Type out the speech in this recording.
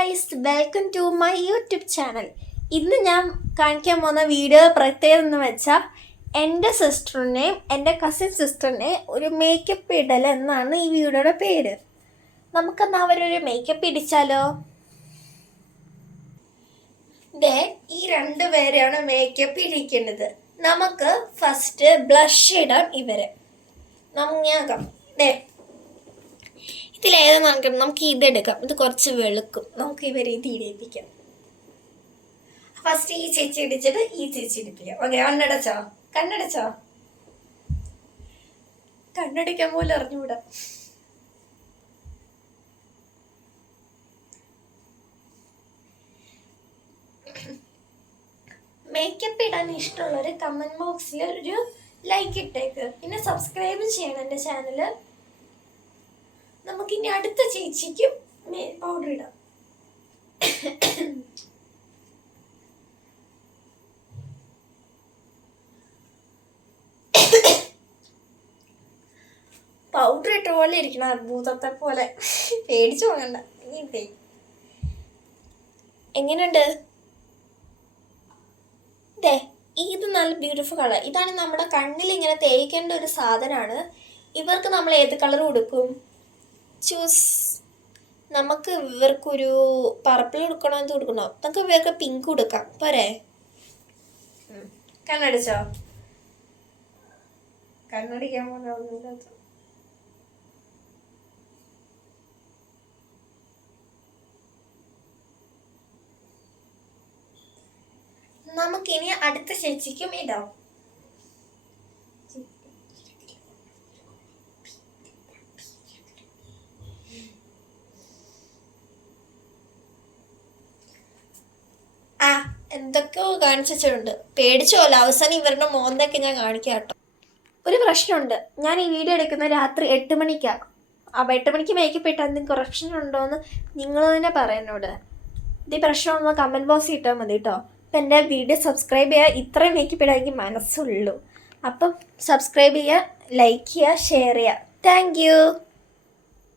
Guys, welcome to my YouTube channel. ഇന്ന് ഞാൻ കാണിക്കാൻ പോകുന്ന വീഡിയോ പ്രത്യേകത എന്ന് വെച്ചാൽ എൻ്റെ സിസ്റ്ററിനെയും എൻ്റെ കസിൻ സിസ്റ്ററിനെയും ഒരു മേക്കപ്പ് ഇടൽ എന്നാണ് ഈ വീഡിയോയുടെ പേര്. നമുക്കെന്നാ അവരൊരു മേക്കപ്പ് ഇടിച്ചാലോ? ഈ രണ്ടുപേരെയാണ് മേക്കപ്പ് ഇടിക്കേണ്ടത്. നമുക്ക് ഫസ്റ്റ് ബ്ലഷ് ഇടാം. ഇതിലേത് നമുക്ക് ഇതെടുക്കാം. ഇത് കുറച്ച് വെളുക്കും. നമുക്ക് ഇവരെ ഇത് ഇടിപ്പിക്കാം. ഫസ്റ്റ് ഈ ചേച്ചി ഇടിച്ചിട്ട് ഈ ചേച്ചി ഇടിപ്പിക്കാം. ഓക്കെ, കണ്ണടച്ചോ കണ്ണടിക്കാൻ പോലും അറിഞ്ഞുകൂടാ. മേക്കപ്പ് ഇടാൻ ഇഷ്ടമുള്ളവർ കമന്റ് ബോക്സിൽ ഒരു ലൈക്ക് ഇട്ടേക്ക്. പിന്നെ സബ്സ്ക്രൈബ് ചെയ്യണം എൻ്റെ ചാനൽ. നമുക്കിനി അടുത്ത ചേച്ചിക്കും പൗഡർ ഇടാം. പൗഡർ ഇട്ട പോലെ ഇരിക്കണം, അത്ഭുതത്തെ പോലെ. പേടിച്ചു പോകണ്ട. എങ്ങനെയുണ്ട്? ഇത് നല്ല ബ്യൂട്ടിഫുൾ കളർ. ഇതാണ് നമ്മുടെ കണ്ണിൽ ഇങ്ങനെ തേക്കേണ്ട ഒരു സാധനമാണ്. ഇവർക്ക് നമ്മൾ ഏത് കളർ കൊടുക്കും? ചൂസ്. നമുക്ക് ഇവർക്കൊരു പർപ്പിൾ കൊടുക്കണോ, എന്ത് കൊടുക്കണോ? നമുക്ക് ഇവർക്ക് പിങ്ക് കൊടുക്കാം. പോരെ? കണ്ണടിച്ചോ? കണ്ണടിക്കാൻ പോലെ. നമുക്കിനി അടുത്ത ചേച്ചിക്കും ഇടാം. എന്തൊക്കെയോ കാണിച്ചിട്ടുണ്ട്. പേടിച്ചോല്ല. അവസാനം ഇവരുടെ മോന്തൊക്കെ ഞാൻ കാണിക്കാം കേട്ടോ. ഒരു പ്രശ്നമുണ്ട്. ഞാൻ ഈ വീഡിയോ എടുക്കുന്ന രാത്രി 8 മണിക്കാണ്. അപ്പോൾ 8 മണിക്ക് മേക്കപ്പ് ഇട്ടാൽ എന്തെങ്കിലും കുറപ്ഷൻ ഉണ്ടോ എന്ന് നിങ്ങൾ തന്നെ പറയുന്നോട്. ഇത് പ്രശ്നമൊന്ന് കമൻറ്റ് ബോക്സിൽ ഇട്ടാൽ മതി കേട്ടോ. അപ്പം എൻ്റെ വീഡിയോ സബ്സ്ക്രൈബ് ചെയ്യുക. ഇത്രയും മേക്കപ്പ് ഇടാൻ എനിക്ക് മനസ്സുള്ളൂ. അപ്പം സബ്സ്ക്രൈബ് ചെയ്യുക, ലൈക്ക് ചെയ്യുക, ഷെയർ ചെയ്യുക. Thank you.